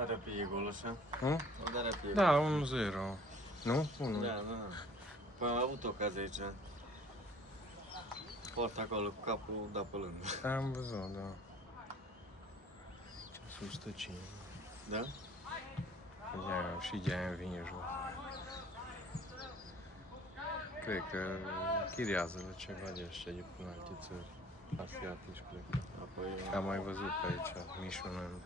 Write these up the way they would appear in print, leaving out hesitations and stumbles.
Are pe gol așa? Dar are pe Da, 1-0. Nu? 1. Da, da. Păi am avut ocazia aici. Poarta acolo cu capul, da pe lângă. Am văzut, da. Ce 105. Da? Și de-aia vine jos. Cred că chiriază la ceva de așa de până alte țări asiatici, cred că. Apoi... Am mai văzut pe aici, mișunând.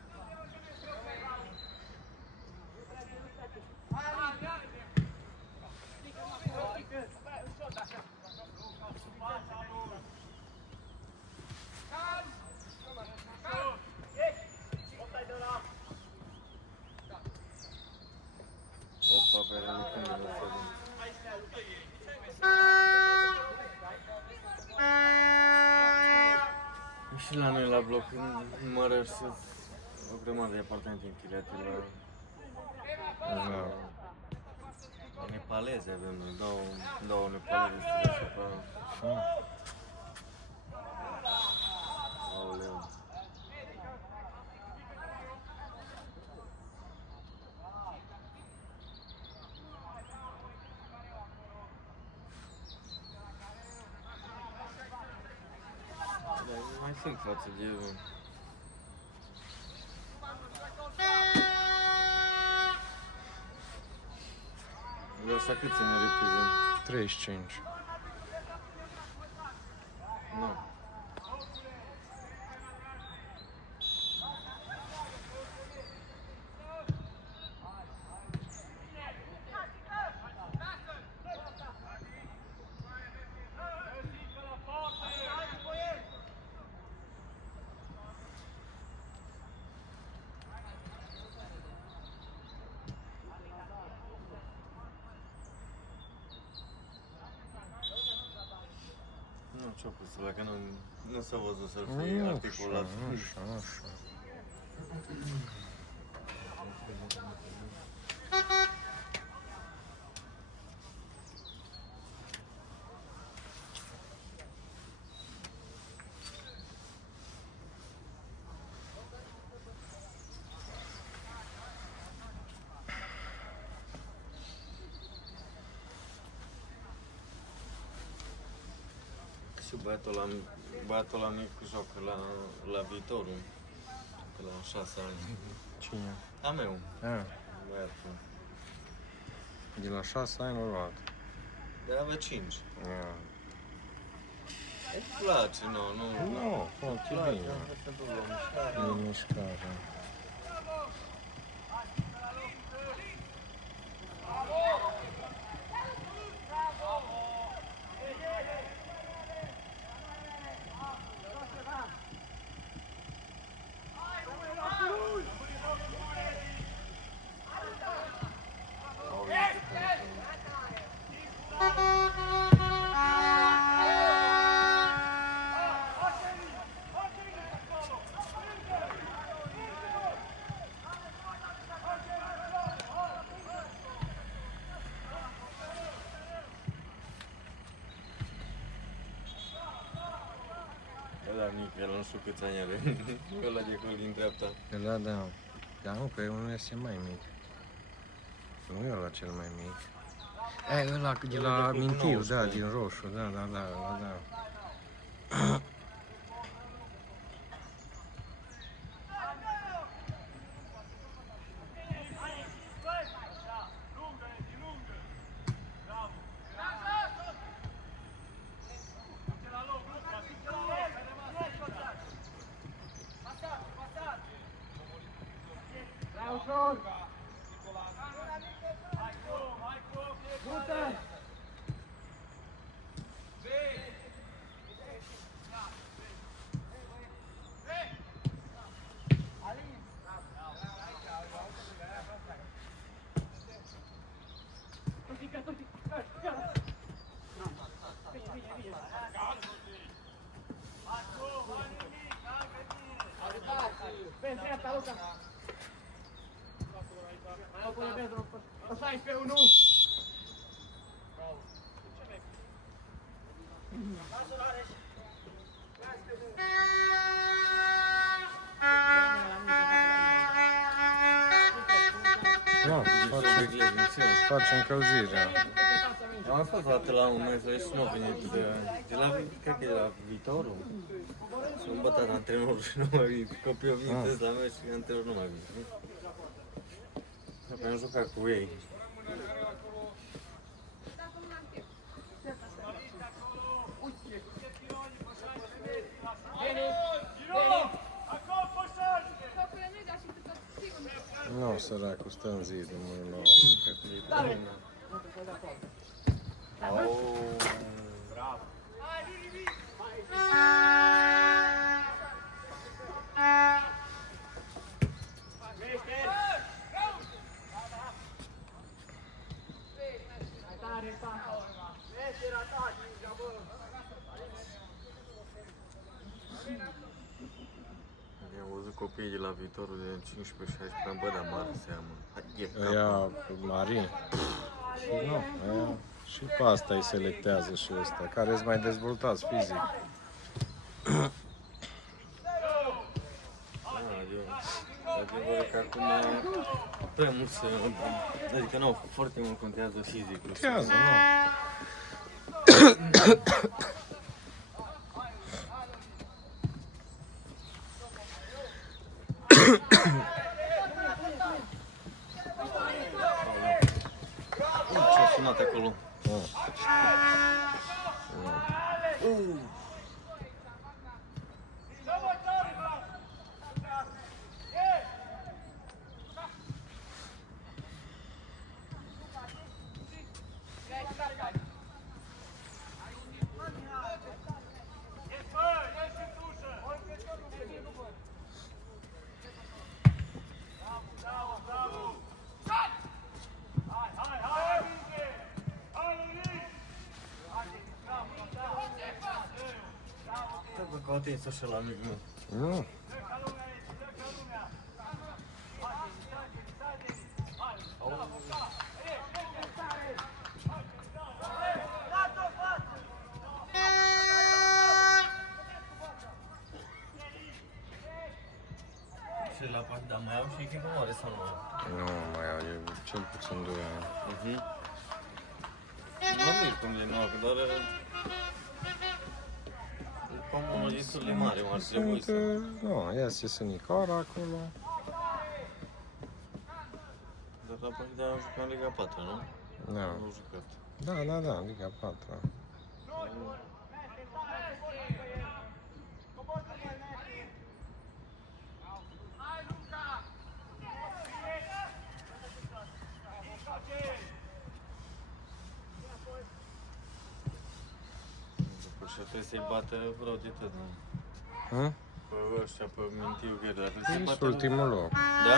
Opa, pe era mică mână să vin. Și la noi la bloc, în Mărăș, sunt o grămadă de apartamente închiriate Da. la nepaleze avem noi, două nepaleze sunt deasupra. Aoleu. Da, e mai fric față de... De asta cât ține repriză? 35. Nu. Nu, ce-o pus ăla, că nu s-a văzut să-l fie articulat. Nu știu. Și băiatul ăla mic joacă la Viitorul, că la 6 ani. Cine? A meu, Ah, băiatul. de la 6 ani l-a luat. Dar avea 5. Ia. Îți place, nu. Nu, foarte bine. E mișcare. Ăla mic, el nu știu câți ani are. Ăla de acolo din dreapta. Ăla, da. Dar nu, că unul este mai mic. Nu e ăla cel mai mic. Ăla de la Mintiu, da, din roșu, da, ăla, da. Sai pe unul. Nu, face încălzirea. Am mai fost la dată la un meci și nu a venit de la, cred că e de la Viitorul. Și am bătat antrenorul și nu mai vine. Copiii au venit la meci și antrenorul nu mai vine. Apoi am jucat cu ei. Nu, săracul, stă în zi de mâine la Am văzut copiii de la Viitorul de 15-16 ani, bă, dar mare seamă. Aia mari. Și nu, aia și pe asta îi selectează și ăsta, care sunt mai dezvoltați fizic. Adevărul că acum prea mult să... Adică nu, foarte mult contează fizicul. Contează, nu. Ce-a sunat acolo? Că a atins așa la mic meu. Nu. Și la partida mai au și echipă mare sau nu? Nu mai au, e cel puțin 2 ani. Nu știu cum e nouă, că doar... Cam unul destul de mare, ar trebui să... Nu, ia se Sănicara acolo. Dar la partida am jucat în Liga 4, nu? Da. Nu jucat. Da, Liga 4. Și trebuie să-i bată rău de tot, nu? Pe ăștia, pe Mintiu Gherla, trebuie să-i E bată... ultimul loc. Da?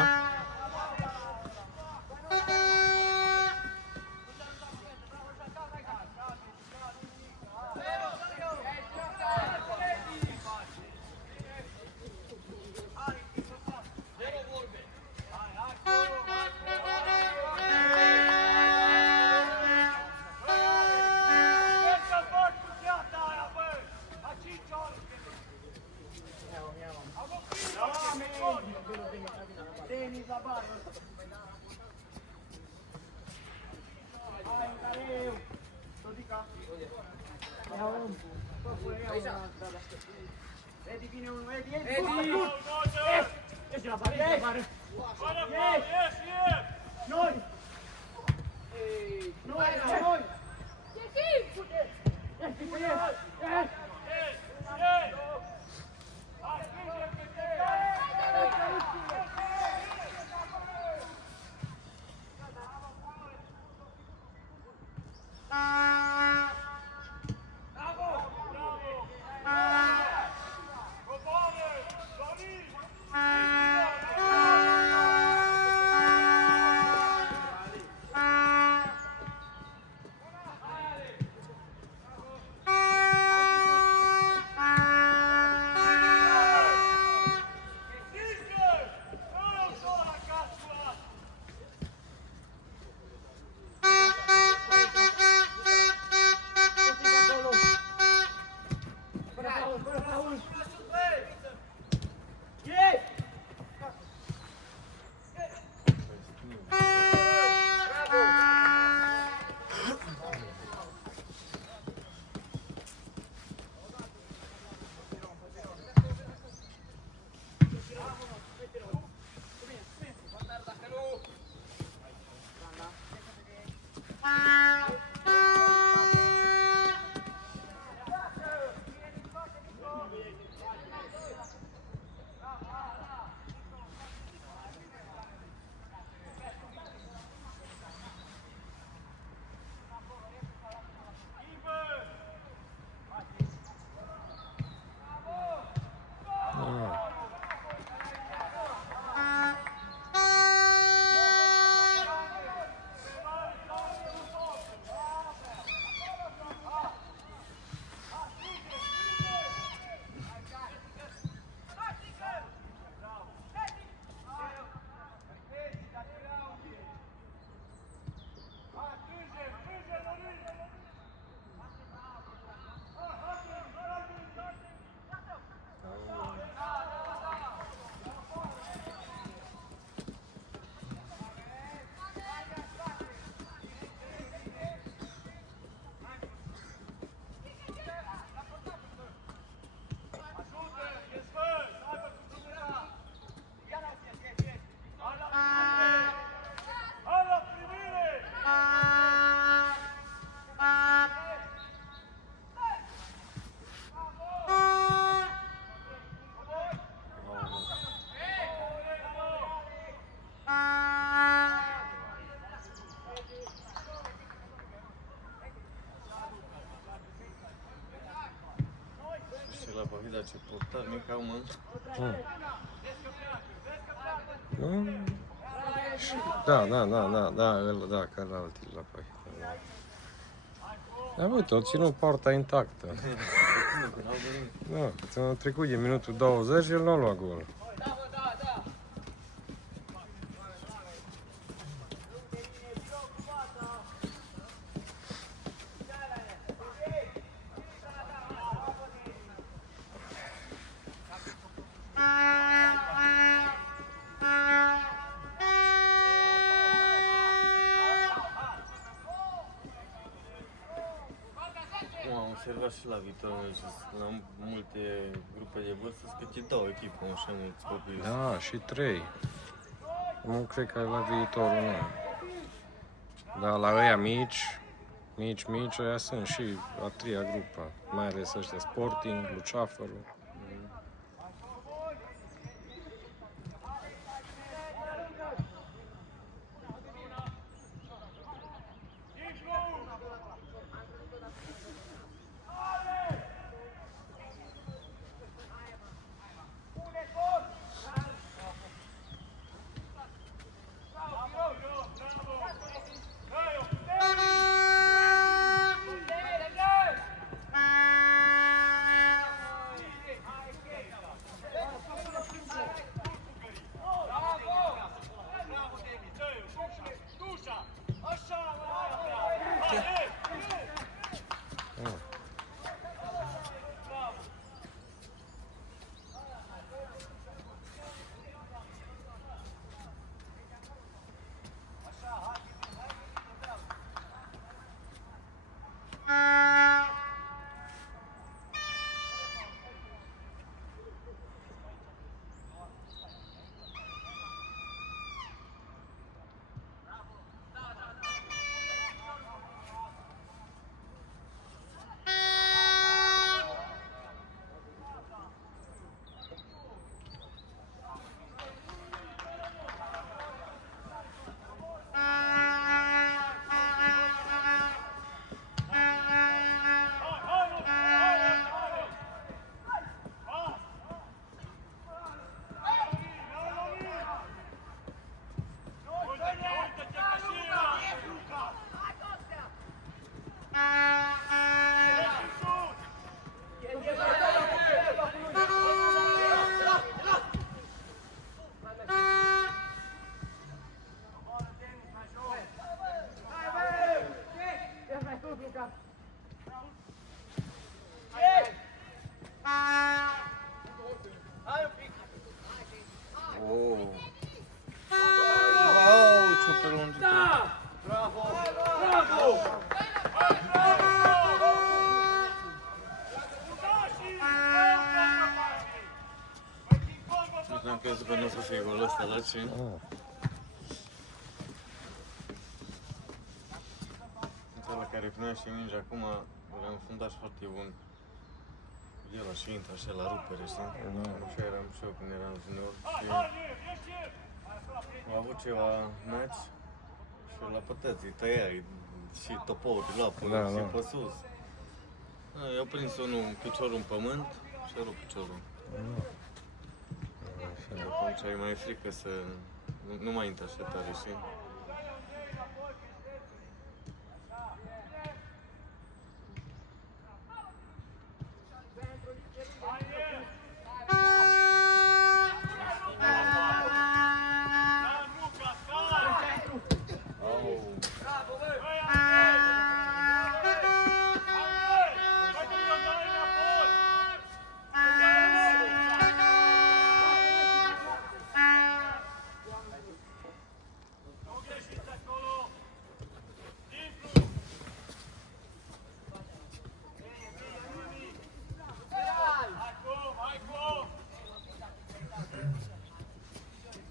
dar ce portar mic au, mă. Nu? Da, că ăla alții la păi. Dar uite, o ținut poarta intactă. Da, ți-a trecut de minutul 20, el n-a luat gol. Am observat și la Viitorul și la multe grupe de vârstă că ți dau echipă așa mulți copii. Da, și 3. Nu cred că la Viitorul nu. Dar la ăia mici, ăia sunt și a 3-a grupă. Mai ales ăștia Sporting, Luceafărul. Am crezut că nu o să fie golul ăsta la ce? Ăla care punea și mingea acum, era un fundaș foarte bun. El și intră așa la rupere, știi? Așa eram și eu când eram junior și am avut ceva meci și la pătăți, îi tăiai și topoul de la până și pe sus. I-au prins unul piciorul în pământ și a rupt piciorul. Atunci ai mai frică să nu mai intră așa tare, știi?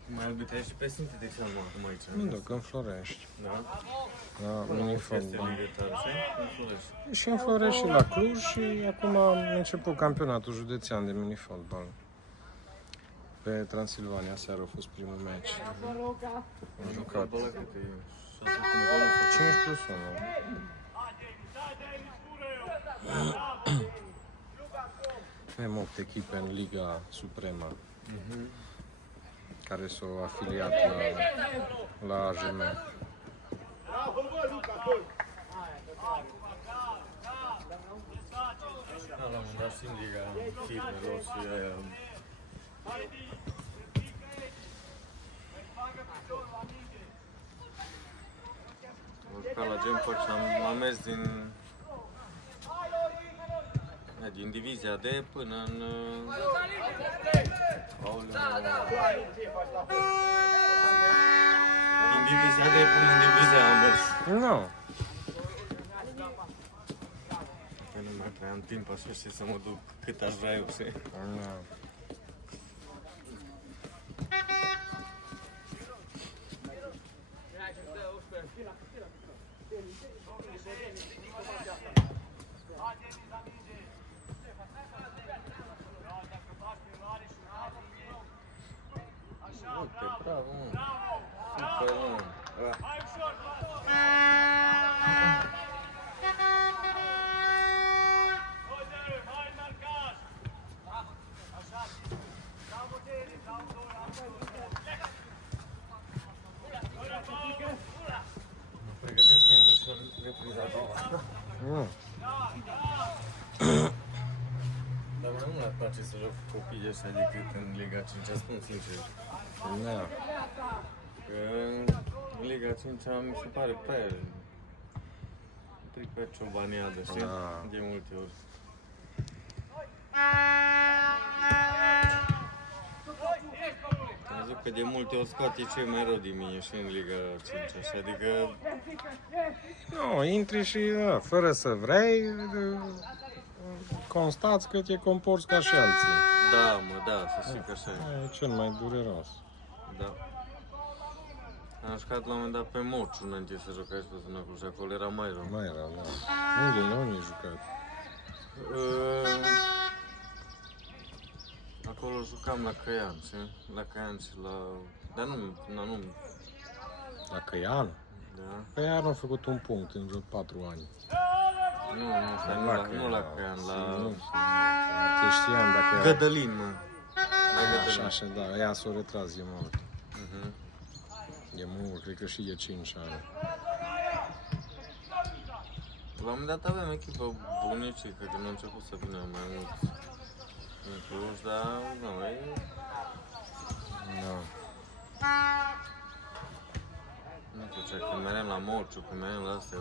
Mai arbitrează și pe sintetic sau nu acum aici? Nu duc în Florești. Da? La minifotbal. În Florești. Și în Florești și la Cluj și acum am început campionatul județean de minifotbal. Pe Transilvania seară a fost primul meci. Am jucat 5 plus 1. Avem 8 echipe în Liga Suprema care s-au afiliat la AJM. Da, la un moment dat și în Liga Firmelor și aia. Ca la Gemper și am mers din divizia D până în... Din divizia D până în divizia am mers. Nu. Că nu mai trăiam timp așa și să mă duc cât aș vrea eu, știi? Nu. Uite, bravo, mă. Super, mă. Mă pregătesc pentru repriza a doua. Nu. Dar mai mult îmi place să joc cu copiii ăștia decât în Liga 5, spun sincer. Da. Că în Liga 5 mi se pare prea... un pic prea ciobaneadă, știi? Da. De multe ori. Am zis că de multe ori scoate cei mai rău din mine și în Liga 5, așa, adică... Nu, intri și da, fără să vrei, constați că te comporți ca și alții. Da, mă, da, să știi că așa e. E cel mai dureros. Da. Am jucat la un moment dat pe Mociu înainte să jucai și pe zona Cluj, acolo era mai rău. Mai rău, da. Unde ai jucat? Acolo jucam la Căian, știi? La Căian și la... Dar nu, La Căian? da. Căian a făcut un punct în vreo 4 ani. Nu la Căian, la... Nu, te știam dacă... Gădălin, mă. La Așa, Gădălin. așa, da, ea s-a retras de mult. Mhm. E mult, cred că și de 5 ani. La un moment dat aveam echipă bunici, cred că nu a început să vină mai mulți în Cluj, dar nu, e... Da. Nu știu ce, când mergeam la Mociu, când mergeam la astea,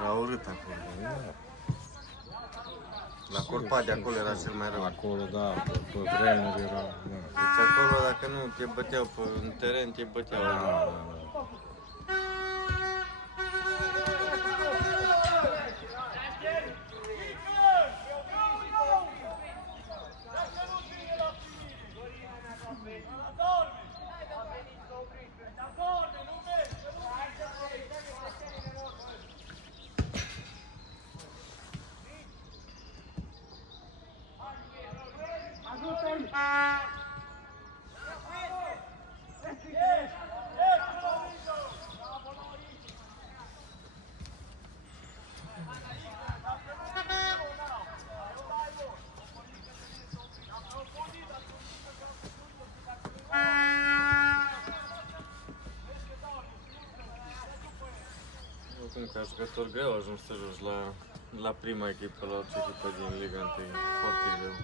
era urât acolo. Da. La Corpa de acolo era cel mai rău. Acolo, da, pe vremuri era... Da. Deci acolo dacă nu te băteau pe în teren, te băteau. Da, da, da. Oricum, ca jucător greu ajungi să joci la prima echipă, la orice echipă din Liga 1. Foarte greu.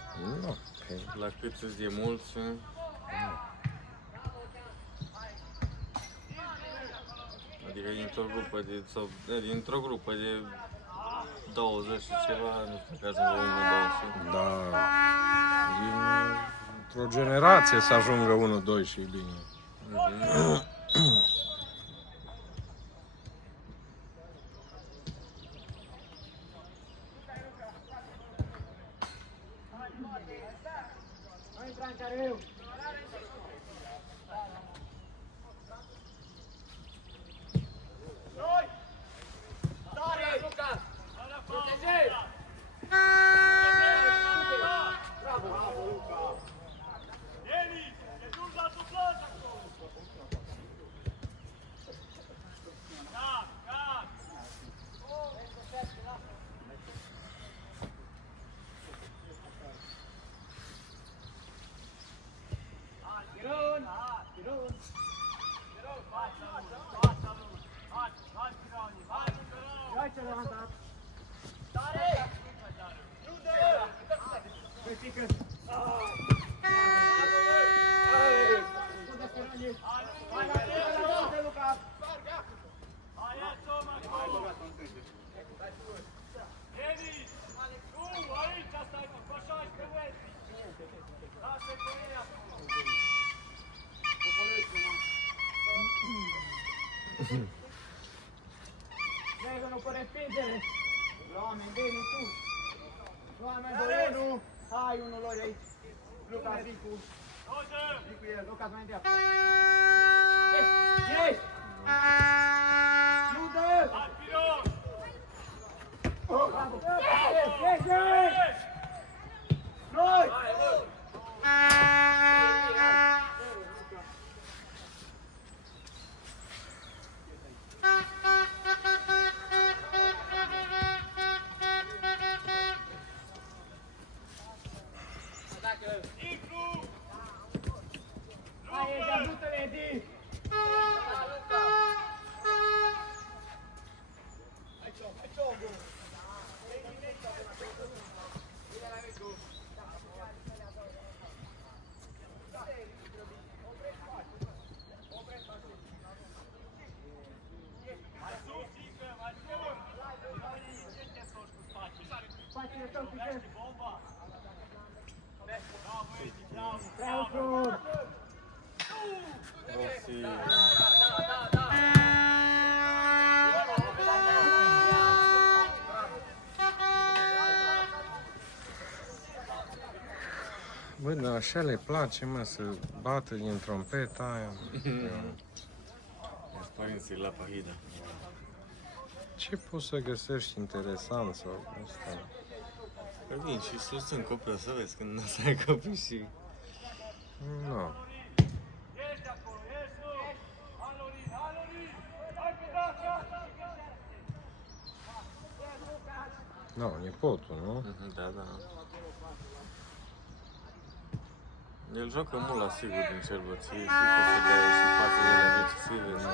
Nu, La cât îți de mulți, adică dintr-o grupă de 20 și ceva, nu știu, că ajungă 1-2, da. Într-o generație să ajungă 1-2 și e bine. Vengono per respingere. L'uomo, bene tu. L'uomo, hai uno loro aici. Luca, vii cu. Vii cu el, Luca, mai îndeaptă. Yes! Nu dă! Bravo! Yes! Noi! Hai, Edi, ajută-le, Edi! Spate-le tot, Pișer! Bravo, Flor! Rossi. Bă, dar așa le place, mă, să bată din trompeta aia. Părinții la Pahida. Ce poți să găsești interesant sau asta? Că vin și susțin copilul să vezi când să ai copii și... Nu. Nu, nepotul, nu? Da, da. El joacă mult la sigur din cel băție, știi că se dă și față de la decisive, nu...